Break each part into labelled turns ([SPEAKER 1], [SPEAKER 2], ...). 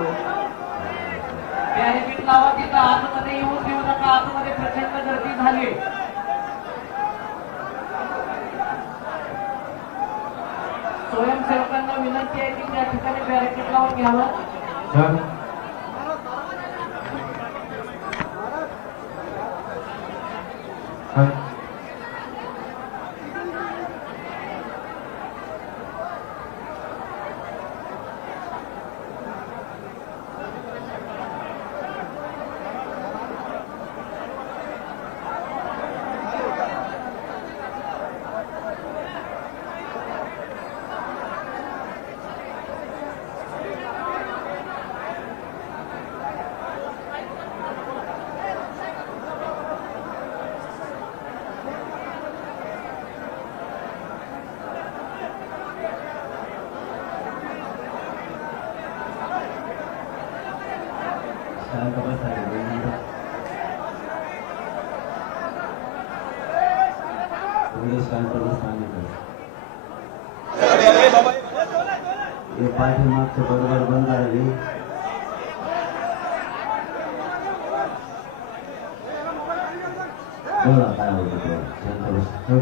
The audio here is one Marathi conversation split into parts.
[SPEAKER 1] सांगतो बॅरिकेड लावा तिथं आतमध्ये येऊन देऊ नका आतमध्ये प्रचंड गर्दी झाली. स्वयंसेवकांना विनंती आहे की त्या ठिकाणी बॅरिकेड लावून घ्यावं.
[SPEAKER 2] चल हे पाठीमागचं बरोबर बंद आहे. बोला काय होतं ते?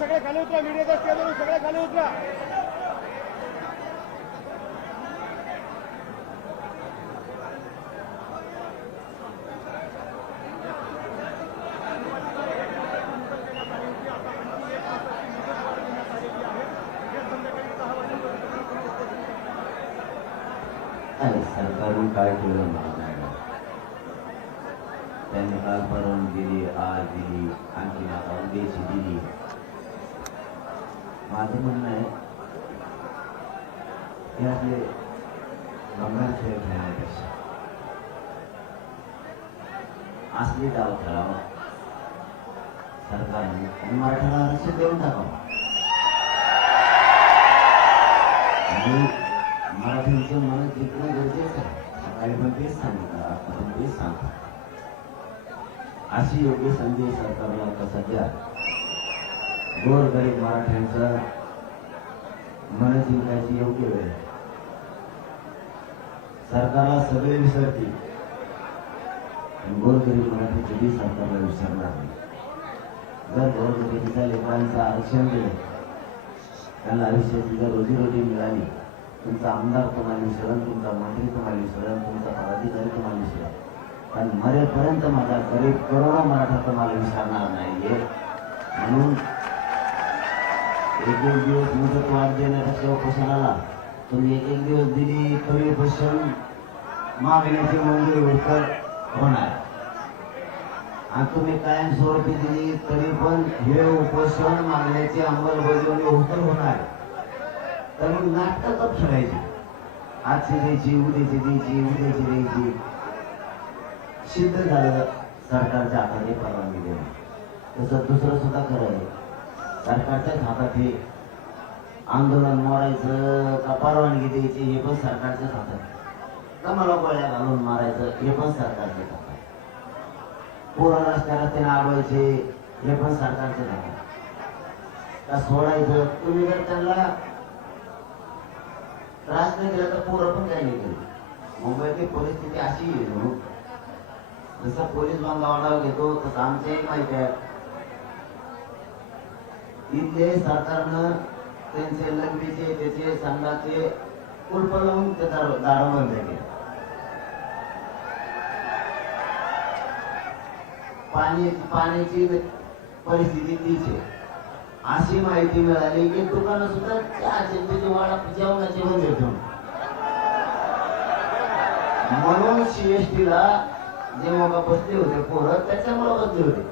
[SPEAKER 3] सगळे खाली उतरा मीडियाचा सगळे खाली उतरा.
[SPEAKER 2] काय केलं मला नाही माहित. त्यांनी काल परवानगी दिली आज दिली आणखी उद्याची दिली माझं मराठ्याला आरक्षण देऊन टाकावं सांगितलं आता अशी योग्य संधी सरकारला आता सध्या गोरगरीब मराठ्यांचं मन जिंकायची योग्य वेळ सरकारला सगळे विसरतील. गोर गोरगरीब मराठी कधी सरकारला विसरणार नाही. जर गोरगरीबीच्या लेकरांचं आरक्षण दिलं त्यांना आयुष्याची जर रोजीरोटी मिळाली तुमचा आमदार तुम्हाला विसरण तुमचा मंत्री तुम्हाला विसरण तुमचा पदाधिकारी तुम्हाला विसरण पण मरेपर्यंत माझा गरीब करोडो मराठा तुम्हाला विसरणार नाहीये. म्हणून एक एक दिवस मुदत वाढ देण्यापेक्षा उपोषणाला तुम्ही एक एक दिवस दिली तरी उपोषण मागण्याची मंजुरी गोष्ट होणार. आणि तुम्ही कायमस्वरूपी दिली तरी पण हे उपोषण मागण्याची अंमलबजावणी होतर होणार. तर मग नाटकं कप खेळायची आजची द्यायची उद्याची द्यायची उद्याची द्यायची सिद्ध झालं सरकारच्या हातात हे परवानगी देणं. तसं दुसरं सुद्धा खरं आहे. सरकारच्याच हातात हे आंदोलन मोडायचं का परवानगी द्यायची हे पण सरकारच्याच हातात कमाला गोळ्या घालून मारायचं हे पण सरकारच्याच हातात पोरं रस्त्याला ते आडवायचे हे पण सरकारचे झालं का सोडायचं? तुम्ही जर त्यांना त्रास नाही दिला तर पोरं पण काही नाही केलं मुंबईतली परिस्थिती अशी आहे हो. जसं पोलीस बांधवाला घेतो तसं आमच्या एक माहिती आहे. इथले सरकारनं त्यांचे लंबीचे त्याचे संघाचे कुलप लावून ते दार दार बंद केले. पाणी पाण्याची परिस्थिती तीच आहे. अशी माहिती मिळाली की दुकानं सुद्धा चहाचे तुझे वाडा जेवणाचे बंद ठेवून म्हणून सीएसटी ला जे मग बसले होते पोरं त्याच्यामुळे बसले होते.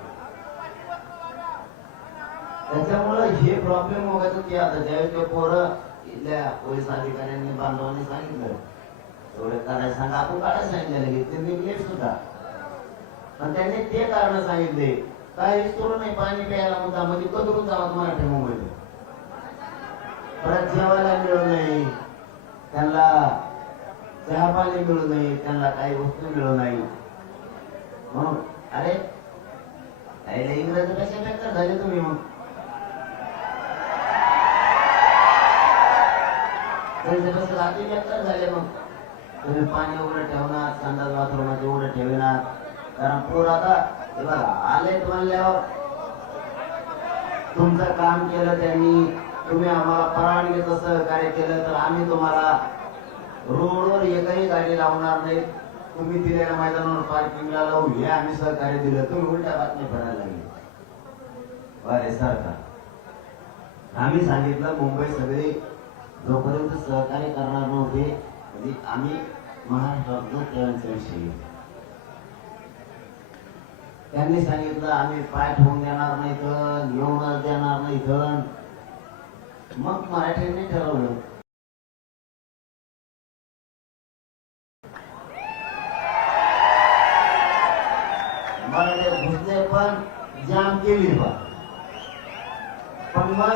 [SPEAKER 2] त्याच्यामुळं हे प्रॉब्लेम वगैरे की आता ज्यावेळी ते पोरं इथल्या पोलीस अधिकाऱ्यांनी बांधवांनी सांगितलं. एवढे काढायला सांगा आपण काढायला सांगितलं की ते निघले सुद्धा. पण त्यांनी ते कारण सांगितले काय विसरू नाही पाणी प्यायला मुद्दा म्हणजे कदरून जावा मराठी मुंबईत. परत जेवायला मिळू नाही. त्यांना चहा पाणी मिळू नये त्यांना काही वस्तू मिळू नाही. म्हणून अरे इंग्रज कशा बेकार झाले तुम्ही मग. कसं बेकार झाले मग. तुम्ही पाणी उघडं ठेवणार संडास बाथरूमाचे उघडं ठेवणार. कारण पूर आता बघा आले म्हणल्यावर तुमचं काम केलं त्यांनी तुम्ही आम्हाला परवानगीचं सहकार्य केलं तर आम्ही तुम्हाला रोडवर एकही गाडी लावणार नाही. तुम्ही दिलेल्या मैदानावर पार्किंगला लावू हे आम्ही सहकार्य दिलं. तुम्ही उलट्या बातमी भरायला लागली. अरे सरकार आम्ही सांगितलं मुंबई सगळे जोपर्यंत सहकार्य करणार नव्हते आम्ही महाराष्ट्रातलं त्यांचा विषय त्यांनी सांगितलं आम्ही पाय ठेवून देणार नाही तर घेऊन देणार नाही तर मग मराठ्यांनी ठरवलं. मराठे घुसले पण जाम केली पण पण मग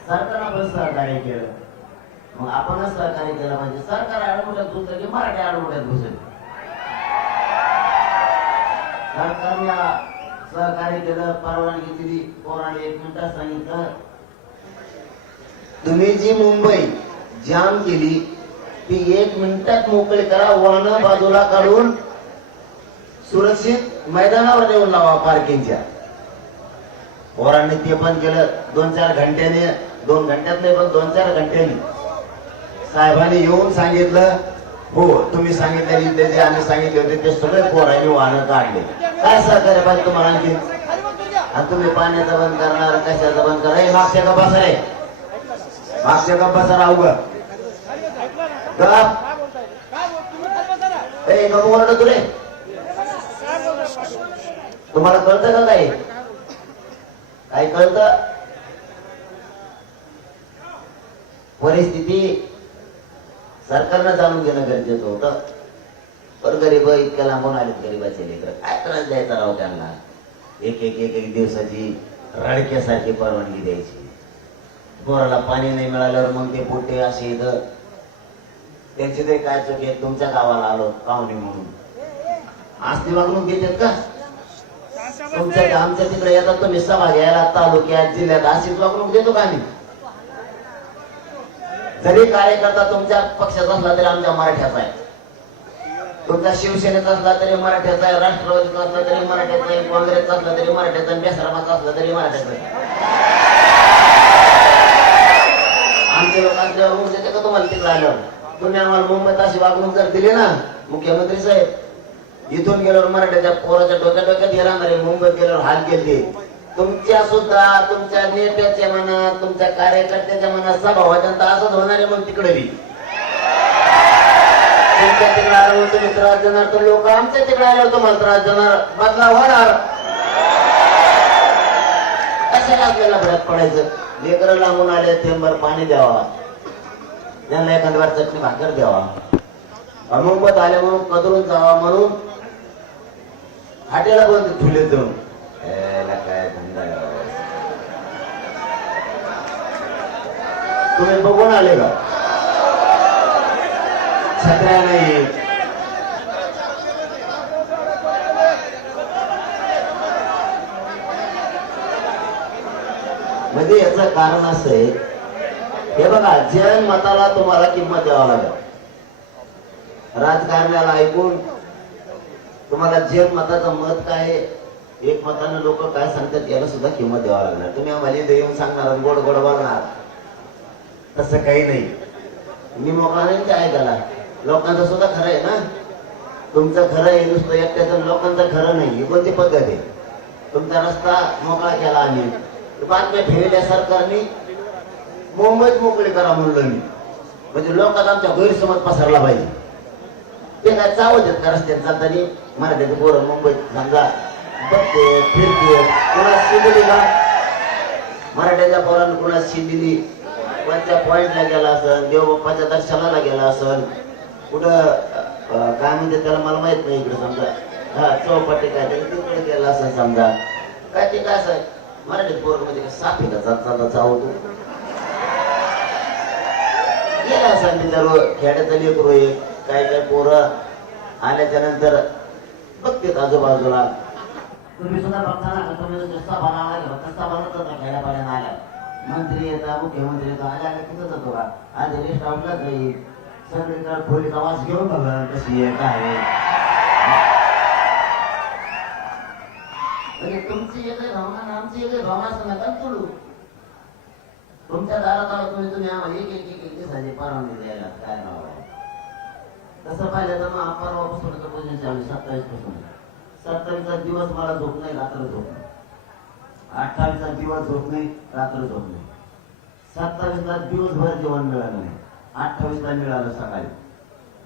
[SPEAKER 2] सरकारनं पण सहकार्य केलं. मग आपणच सहकार्य केलं. पाहिजे सरकार आडमुठ्यात घुसलं की मराठी आडमुठ्यात घुसेल सरकारने सहकार्य केलं परवानगी दिली. पोराने एक मिनिटात सांगितलं. तुम्ही जी मुंबई जाम केली ती एक मिनिटात मोकळी करा वाहन बाजूला काढून सुरक्षित मैदानावर नेऊन लावा पार्किंगच्या पोरांनी ते पण केलं. दोन चार घंट्याने दोन घंट्यात नाही पण दोन चार घंट्याने. साहेबांनी येऊन सांगितलं हो तुम्ही सांगितलेली ते जे आम्ही सांगितले होते ते सगळे पोरांनी वाहनं काढले. काय सहकार्य पाहिजे तुम्हाला आणखी आणि तुम्ही पाण्याचा बंद करणार कशाचा बंद करणार? मागच्या का बसा रे मागच्या का बसा राहू ग गप. तुले तुम्हाला कळतं का काही? काय कळतं? परिस्थिती सरकारनं जाणून घेणं गरजेचं होतं. पण गरीब इतक्या लांबून आलेत गरीबाचे लेकर. काय त्रास द्यायचा राव त्यांना? एक एक एक एक दिवसाची रडक्यासारखी परवानगी द्यायची. बोराला पाणी नाही मिळाल्यावर मग ते पोटे असे इथं. त्यांची ते काय चुकी आहे? तुमच्या गावाला आलो पाहुणे म्हणून. आस्ती वागणूक देतात का? तुमच्या आमच्या तिकडे येतात तुम्ही सभा घ्यायला तालुक्यात जिल्ह्यात अशीच वागणूक देतो का आम्ही? जरी कार्यकर्ता तुमच्या पक्षाचा असला तरी आमच्या मराठ्याचा आहे. तुमचा शिवसेनेचा असला तरी मराठ्याचा आहे राष्ट्रवादीचा असला तरी मराठ्याचा आहे काँग्रेसचा असला तरी मराठ्याचा आहे बेसरामाचा असला तरी मराठ्याचा आहे. आमच्या लोकांच्या ऊर्जेचे का तुम्हाला तिकडे आलं तुम्ही आम्हाला मुंबईत अशी वागणूक जर दिली ना मुख्यमंत्री साहेब इथून गेल्यावर मराठ्याच्या पोराच्या डोक्या डोक्यात गेला नाही रे मुंबईत गेल्यावर हाल गेले तुमच्या सुद्धा तुमच्या नेत्याच्या मनात तुमच्या कार्यकर्त्याच्या मनात सभा असंच होणार आहे मग तिकडे बी. तुमच्या तिकडे आल्यावर तुम्ही त्रास देणार तर लोक आमच्या तिकडे आल्यावर तुम्हाला त्रास देणार बदलाव होणार. कशाला आपल्याला भरत पडायचं? लेकरं लांबून आले थेंबर पाणी द्यावा. त्यांना एखाद्या चटणी भाकर द्यावा. अमुंबत आले म्हणून कदरून जावा म्हणून हाटेला बंद ठुले जाऊन. याला काय धंदा तुम्ही बघून आले का? छत्र्या नाही म्हणजे याचं कारण असं आहे हे बघा जैन मताला तुम्हाला किंमत द्यावा लागेल. राजकारण्याला ऐकून तुम्हाला जैन मताचं मत काय एकमतानं एक मतानं लोक काय सांगतात याला सुद्धा किंमत द्यावा लागणार. तुम्ही आम्हाला इथे येऊन सांगणार गोड गोड बोलणार. तसं काही नाही. मी मोकळा नाही ते ऐकायला. लोकांचं सुद्धा खरं आहे ना? तुमचं खरं आहे नुसतं एकट्याचं लोकांचं खरं नाही. ही कोणती पद्धत आहे? तुमचा रस्ता मोकळा केला आम्ही. बातम्या ठेवल्या सरकारने. मुंबईत मोकळी करा म्हणलो मी म्हणजे लोकांना आमच्या गैरसमज पसरला पाहिजे. ते काय चावत आहेत का रस्त्यात जाताना? मराठीचं बोर मुंबईत समजा बघते फिरते. कुणा शिंदली का मराठ्याच्या पोरानं कुणा शिंदली कोणत्या पॉइंटला गेला असेल देवबाप्पाच्या दर्शनाला गेला असेल कुठं काय म्हणते त्याला मला माहीत नाही इकडे समजा. हा चौपाटी काय तरी तिकडे गेला असेल समजा. काय ते काय असं? मराठी पोर म्हणजे साफी का? जात जाता चावतो. गेला असेल मी जर खेड्याचं लेकरू आहे. काय काय पोरं आल्याच्यानंतर बघतेत आजूबाजूला. तुम्ही सुद्धा बघता ना का तुम्ही जसा बनावा लागला तसा बनत होता खेड्या पाण्यानं आल्या मंत्री येतात मुख्यमंत्री येतात आल्या का तिथं जातो का आज रेस्ट हाऊसला जाईल. सगळीकडे खोलीचा वास घेऊन बघा कशी आहे काय आहे. म्हणजे तुमची एक भावना आणि आमची एक भावना असं नका सोडू. तुमच्या दारात आलो तुम्ही तुम्ही आम्हाला एक एक एक एक दिवसाची परवानगी द्यायला काय नाव तसं पाहिलं तर मग परवापासून पूजन चालू सत्तावीसपासून. सत्तावीसचा दिवस मला झोप नाही रात्र झोप नाही. अठ्ठावीसचा दिवस झोप नाही रात्र झोप नाही. सत्तावीसला दिवसभर जेवण मिळालं नाही. अठ्ठावीसला मिळालं सकाळी.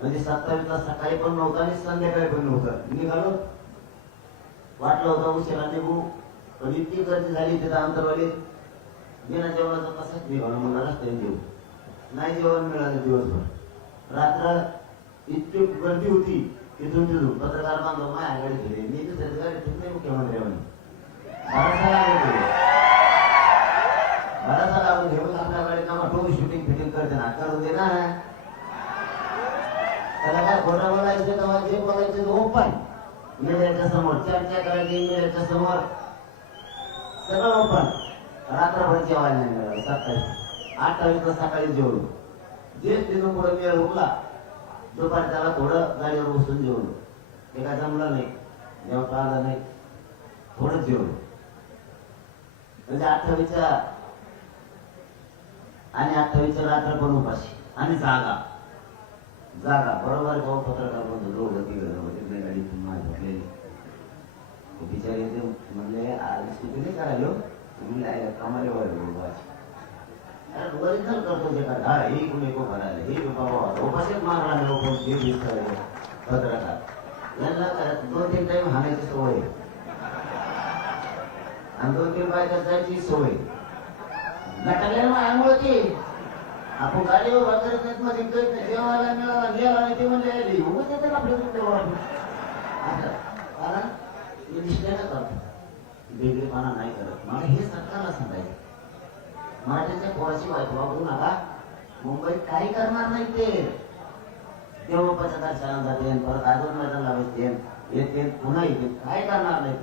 [SPEAKER 2] म्हणजे सत्तावीसला सकाळी पण नव्हतं आणि संध्याकाळी पण नव्हतं. निघालो. वाटलं होतं उशिरा निघू पण इतकी गर्दी झाली तिथं अंतरवाली बिना जेवणाचा तसाच निघालो मला रस्त्याने देऊ नाही जेवण मिळालं दिवसभर. रात्र इतकी गर्दी होती. तिथून तिथून पत्रकार बांधव माझ्या गाडी गेले. मी दुसऱ्या गाडी ठीक नाही मुख्यमंत्र्याने बराचसा लागून गेले बराचसा लागून घेऊन आपल्या गाडी कामा शूटिंग फिटिंग करते ना. करून दे ना. त्याला काय खोटं बोलायचं तेव्हा जे बोलायचं ओपन मीडियाच्या समोर चर्चा करायची मीडियाच्या समोर. सगळं ओपन. रात्रभर जेवायला नाही मिळालं. सत्तावीस सकाळी जेवलो. जे तिथून पुढे वेळ दुपारी त्याला थोडं गाडीवर बसून जेवलो. ते काय जमलं नाही जेवता आलं नाही थोडंच जेवलो. म्हणजे अठ्ठावीसच्या आणि अठ्ठावीसच्या रात्र पण उपाशी. आणि जागा. जागा. बरोबर जाऊ पत्रकार बंधू दोघं तिघं होते गाडी माझ्या झोपलेली बिचारी बिचारे ते म्हणले आज स्थिती नाही करायलो हो? म्हणले कमाले वर ओरिजिनल करतो ते काय हा हे कुणी को करायला हे बाबा उपाशीच मारला नाही लोक जे दिसत पत्रकार यांना दोन तीन टाइम हाणायची सवय आणि दोन तीन बायका जायची सवय गटाला मायामुळे की आपण गाडी उभा करत नाहीत मध्ये करत नाही जेवायला मिळाला गेला आणि ते म्हणजे आली उगाच येतात आपल्या तुमच्या कारण मी निष्ठेनं करतो वेगळेपणा नाही करत मला हे सरकारला सांगायचं मराठीचे पोराची वाईट वापरू नका मुंबईत काही करणार नाही ते. तेव्हा पत्रकार जाते परत अजून मैदान लावायचे येते पुन्हा येते. काय करणार नाही.